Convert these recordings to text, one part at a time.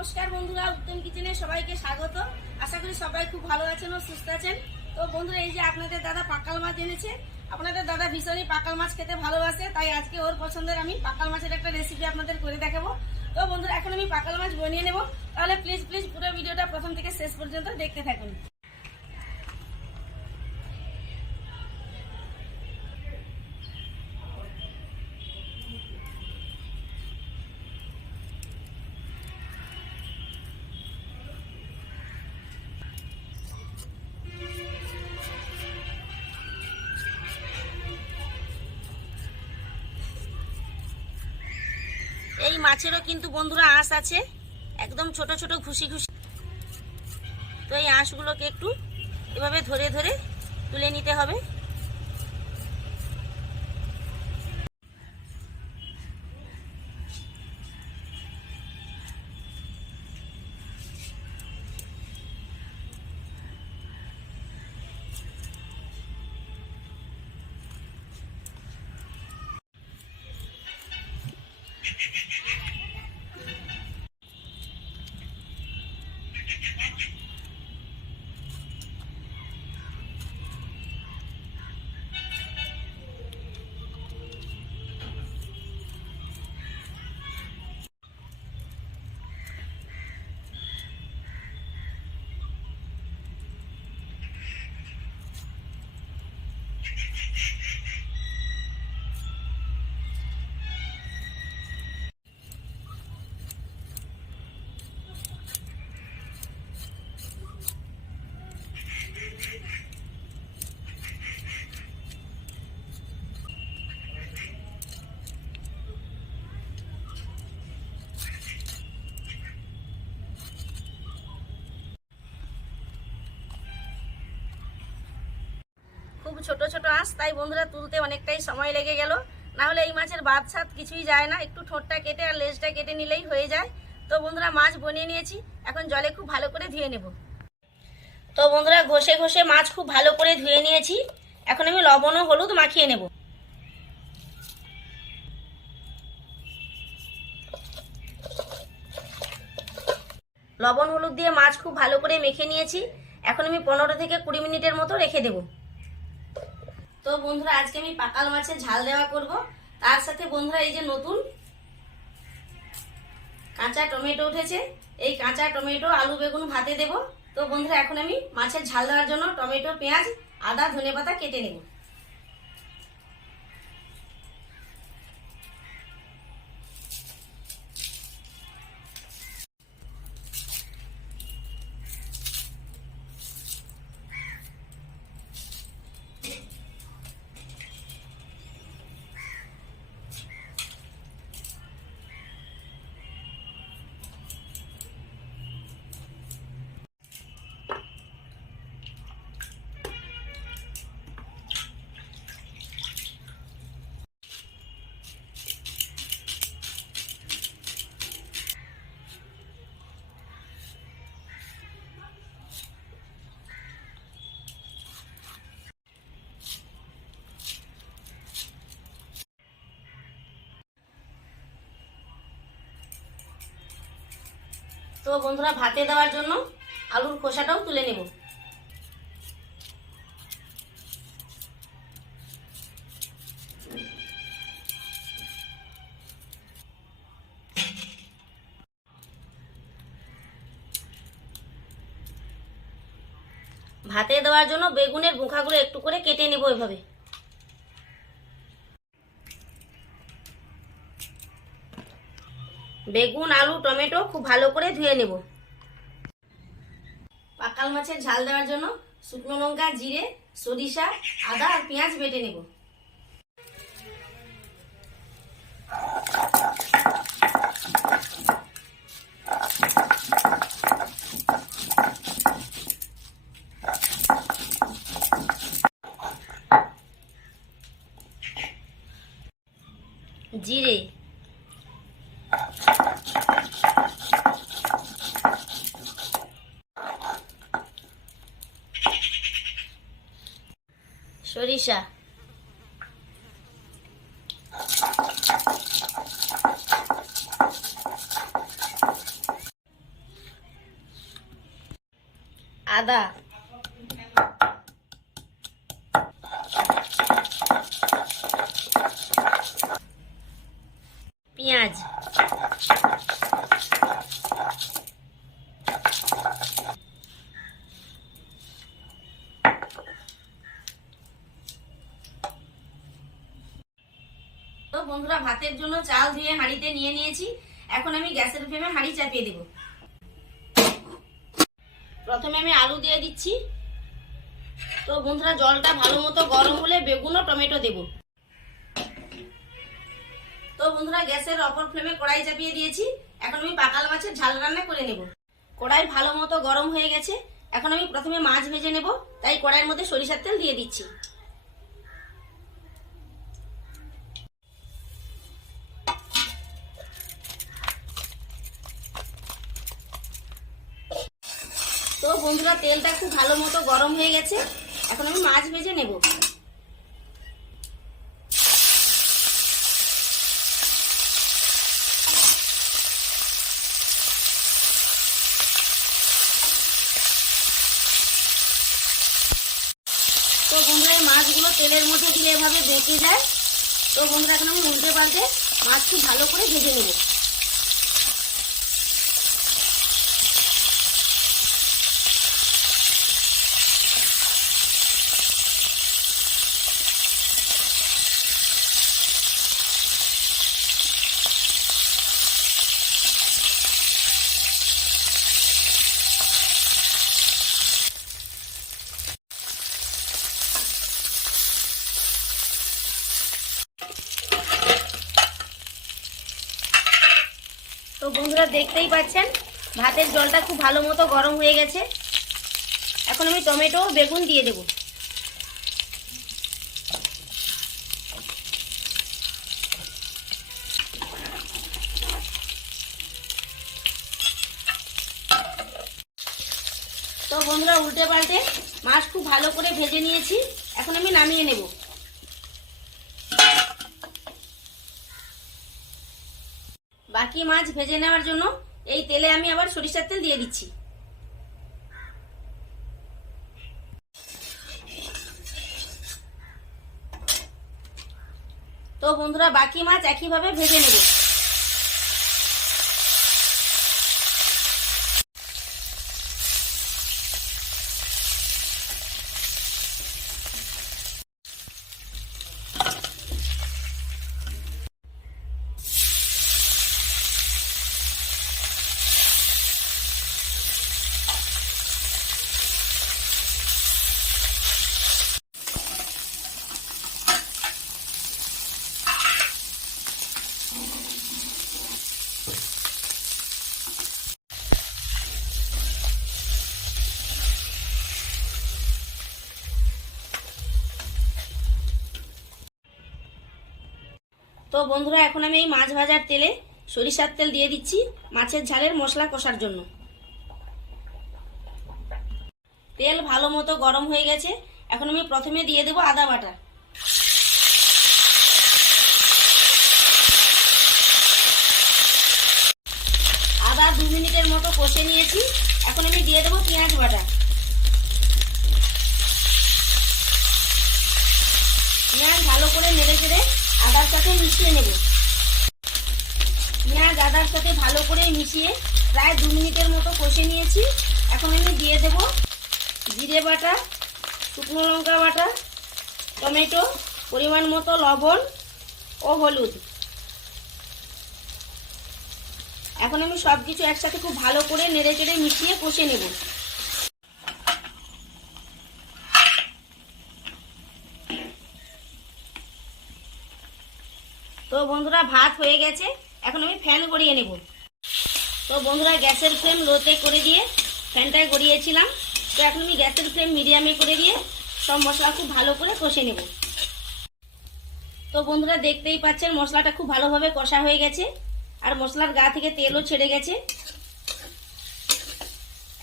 নমস্কার বন্ধুরা, উত্তম কিচেনে সবাইকে স্বাগত। আশা করি সবাই খুব ভালো আছেন ও সুস্থ আছেন। তো বন্ধুরা, এই যে আপনাদের দাদা পাকাল মাছ এনেছে। আপনাদের দাদা ভীষণই পাকাল মাছ খেতে ভালোবাসে, তাই আজকে ওর পছন্দের আমি পাকাল মাছের একটা রেসিপি আপনাদের করে দেখাবো। তো বন্ধুরা, এখন আমি পাকাল মাছ বানিয়ে নেব। তাহলে প্লিজ পুরো ভিডিওটা প্রথম থেকে শেষ পর্যন্ত দেখতে থাকুন। এই মাছেরও কিন্তু বন্ধুরা আঁশ আছে, একদম ছোট ছোট ঘুষি ঘুষি। তো এই আঁশগুলোকে একটু এভাবে ধরে ধরে তুলে নিতে হবে। খুব ছোট ছোট আঁশ, তাই বন্ধুরা তুলতে অনেকটাই সময় লেগে গেল। না হলে এই মাছের বাদ সাত কিছুই যায় না, একটু ঠোঁটটা কেটে আর লেজটা কেটে নিলেই হয়ে যায়। তো বন্ধুরা, মাছ বনিয়ে নিয়েছি, এখন জলে খুব ভালো করে ধুয়ে নেব। তো বন্ধুরা, ঘষে ঘষে মাছ খুব ভালো করে ধুয়ে নিয়েছি। এখন আমি লবণ ও হলুদ মাখিয়ে নেব। লবণ হলুদ দিয়ে মাছ খুব ভালো করে মেখে নিয়েছি। এখন আমি 15 থেকে 20 মিনিটের মতো রেখে দেব। তো বন্ধুরা, আজকে আমি পাকাল মাছের ঝাল দেওয়া করব। তার সাথে বন্ধুরা, এই যে নতুন কাঁচা টমেটো উঠেছে, এই কাঁচা টমেটো আলু বেগুন ভাতে দেব। তো বন্ধুরা, এখন আমি মাছের ঝাল দেওয়ার জন্য টমেটো, পেঁয়াজ, আদা, ধনেপাতা কেটে নেব। তো বন্ধুরা, ভাতে দেওয়ার জন্য আলুর খোসাটাও তুলে নেব। ভাতে দেওয়ার জন্য বেগুনের বোঁখাগুলো একটু করে কেটে নেব এভাবে। বেগুন, আলু, টমেটো খুব ভালো করে ধুয়ে নেব। পাকাল মাছের ঝাল দেওয়ার জন্য শুকনো লঙ্কা, জিরে, সরিষা, আদা আর পেঁয়াজ বেটে নেব। জিরে, সরিষা, আদা, পেঁয়াজ, তো বন্ধুরা ভাতের জন্য চাল ধুয়ে হাঁড়িতে নিয়ে নিয়েছি। এখন আমি গ্যাসের ফ্লেমে হাঁড়ি চাপিয়ে দেব। প্রথমে আমি আলু দিয়ে দিচ্ছি। তো বন্ধুরা জলটা ভালো মতো গরম হলে বেগুন ও টমেটো দেব। তো বন্ধুরা গ্যাসের অপর ফ্লেমে কড়াই চাপিয়ে দিয়েছি। এখন আমি পাকাল মাছের ঝাল রান্না করে নেব। কড়াই ভালো মতো গরম হয়ে গেছে। এখন আমি প্রথমে মাছ ভেজে নেব, তাই কড়াইয়ের মধ্যে সরিষার তেল দিয়ে দিচ্ছি। তো বন্ধুরা তেলটা খুব ভালো মতো গরম হয়ে গেছে। এখন আমি মাছ ভেজে নেব। তো বন্ধুরা এই মাছগুলো তেলের মধ্যে দিলে এভাবে বেঁকে যায়। তো বন্ধুরা এখন আমি উল্টে পাল্টে মাছ খুব ভালো করে ভেজে নেব। তো বন্ধুরা দেখতেই পাচ্ছেন ভাতের জলটা খুব ভালো মতো গরম হয়ে গেছে। এখন আমি টমেটো ও বেগুন দিয়ে দেব। তো বন্ধুরা উল্টে পাল্টে মাছ খুব ভালো করে ভেজে নিয়েছি। এখন আমি নামিয়ে নেব। বাকি মাছ ভেজে নেওয়ার জন্য এই তেলে আমি আবার সরিষার তেল দিয়ে দিচ্ছি। তো বন্ধুরা বাকি মাছ একইভাবে ভেজে নেব। তো বন্ধুরা এখন আমি এই মাছ ভাজার তেলে সরিষার তেল দিয়ে দিচ্ছি মাছের ঝালের মশলা কষার জন্য। তেল ভালো মতো গরম হয়ে গেছে। এখন আমি প্রথমে দিয়ে দেব আদা বাটা। আদা 2 মিনিটের মতো কষে নিয়েছি। এখন আমি দিয়ে দেব পেঁয়াজ বাটা। পেঁয়াজ ভালো করে নেড়ে চেড়ে আদার সাথে মিশিয়ে নেব। পেঁয়াজ আদার সাথে ভালো করে মিশিয়ে প্রায় 2 মিনিটের মতো কষে নিয়েছি। এখন আমি দিয়ে দেব জিরে বাটা, শুকনো লঙ্কা বাটা, টমেটো, পরিমাণ মতো লবণ ও হলুদ। এখন আমি সবকিছু একসাথে খুব ভালো করে নেড়ে চেড়ে মিশিয়ে কষে নেব। তো বন্ধুরা ভাত হয়ে গেছে। এখন আমি ফ্যান গড়িয়ে নেব। তো বন্ধুরা গ্যাসের ফ্লেম লোতে করে দিয়ে ফ্যানটায় গড়িয়েছিলাম। তো এখন আমি গ্যাসের ফ্লেম মিডিয়ামে করে দিয়ে সব মশলা খুব ভালো করে কষে নেব। তো বন্ধুরা দেখতেই পাচ্ছেন মশলাটা খুব ভালোভাবে কষা হয়ে গেছে আর মশলার গা থেকে তেলও ছেড়ে গেছে।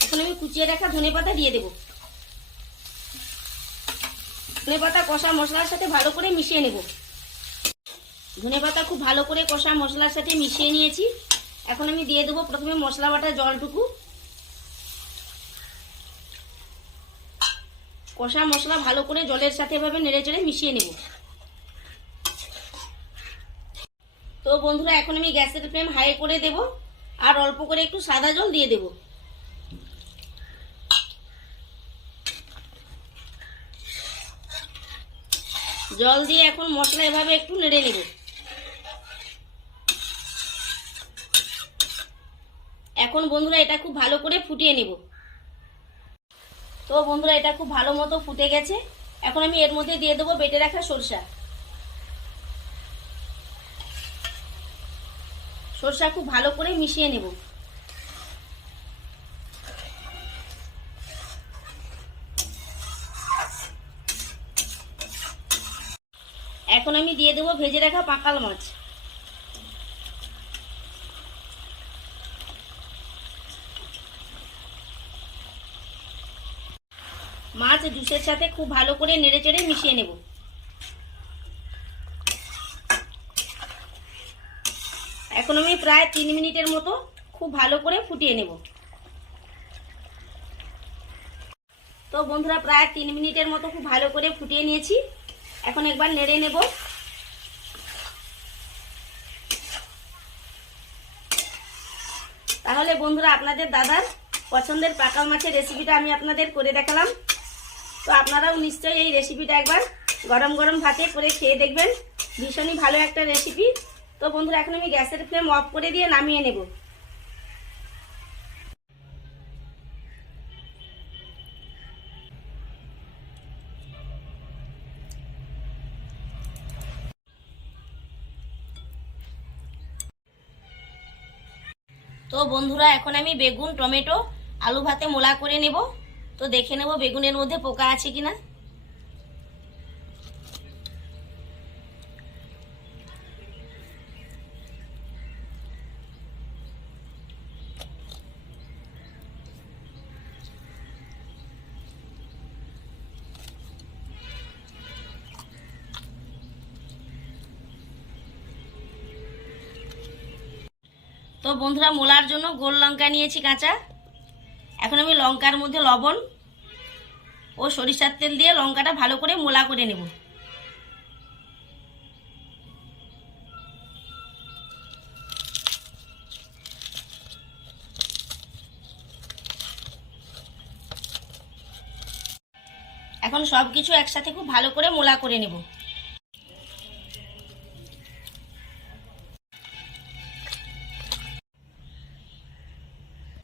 এখন আমি কুচিয়ে রাখা ধনেপাতা দিয়ে দেব। ধনেপাতা কষা মশলার সাথে ভালো করে মিশিয়ে নেব। ধনেপাতা খুব ভালো করে কষা মশলার সাথে মিশিয়ে নিয়েছি। এখন আমি দিয়ে দেবো প্রথমে মশলা বাটা জলটুকু। কষা মশলা ভালো করে জলের সাথে এভাবে নেড়ে চেড়ে মিশিয়ে নেব। তো বন্ধুরা এখন আমি গ্যাসের ফ্লেম হাই করে দেব আর অল্প করে একটু সাদা জল দিয়ে দেব। জল দিয়ে এখন মশলা এভাবে একটু নেড়ে নেব। এখন বন্ধুরা এটা খুব ভালো করে ফুটিয়ে নেব। তো বন্ধুরা এটা খুব ভালো মতো ফুটে গেছে। এখন আমি এর মধ্যে দিয়ে দেবো বেটে রাখা সরষা। সরষা খুব ভালো করে মিশিয়ে নেব। এখন আমি দিয়ে দেবো ভেজে রাখা পাকাল মাছ। মাছ জুসের সাথে খুব ভালো করে নেড়ে চেড়ে মিশিয়ে নেব। এখন আমি প্রায় 3 মিনিটের মতো খুব ভালো করে ফুটিয়ে নেব। তো বন্ধুরা প্রায় 3 মিনিটের মতো খুব ভালো করে ফুটিয়ে নিয়েছি। এখন একবার নেড়ে নেব। তাহলে বন্ধুরা আপনাদের দাদার পছন্দের পাকাল মাছের রেসিপিটা আমি আপনাদের করে দেখালাম। তো আপনারাও নিশ্চয়ই এই রেসিপিটা একবার গরম গরম ভাতে করে খেয়ে দেখবেন। ভীষণই ভালো একটা রেসিপি। তো বন্ধুরা এখন আমি গ্যাসের ফ্লেম অফ করে দিয়ে নামিয়ে নেব। তো বন্ধুরা এখন আমি বেগুন, টমেটো, আলু ভাতে মোলা করে নেব। তো দেখে নেব বেগুনের মধ্যে পোকা আছে কিনা। তো বন্ধুরা মোলার জন্য গোল লঙ্কা নিয়েছি কাঁচা। এখন আমি লঙ্কার মধ্যে লবণ ও সরিষার তেল দিয়ে লঙ্কাটা ভালো করে মোলা করে নেব। এখন সবকিছু একসাথে খুব ভালো করে মোলা করে নেব।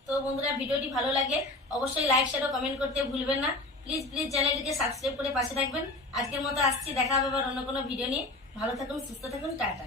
তো বন্ধুরা ভিডিওটি ভালো লাগে অবশ্যই লাইক, শেয়ার ও কমেন্ট করতে ভুলবেন না। প্লিজ চ্যানেলটিকে সাবস্ক্রাইব করে পাশে থাকবেন। আজকের মতো আসছি, দেখা হবে আবার অন্য কোনো ভিডিও নিয়ে। ভালো থাকুন, সুস্থ থাকুন, টাটা।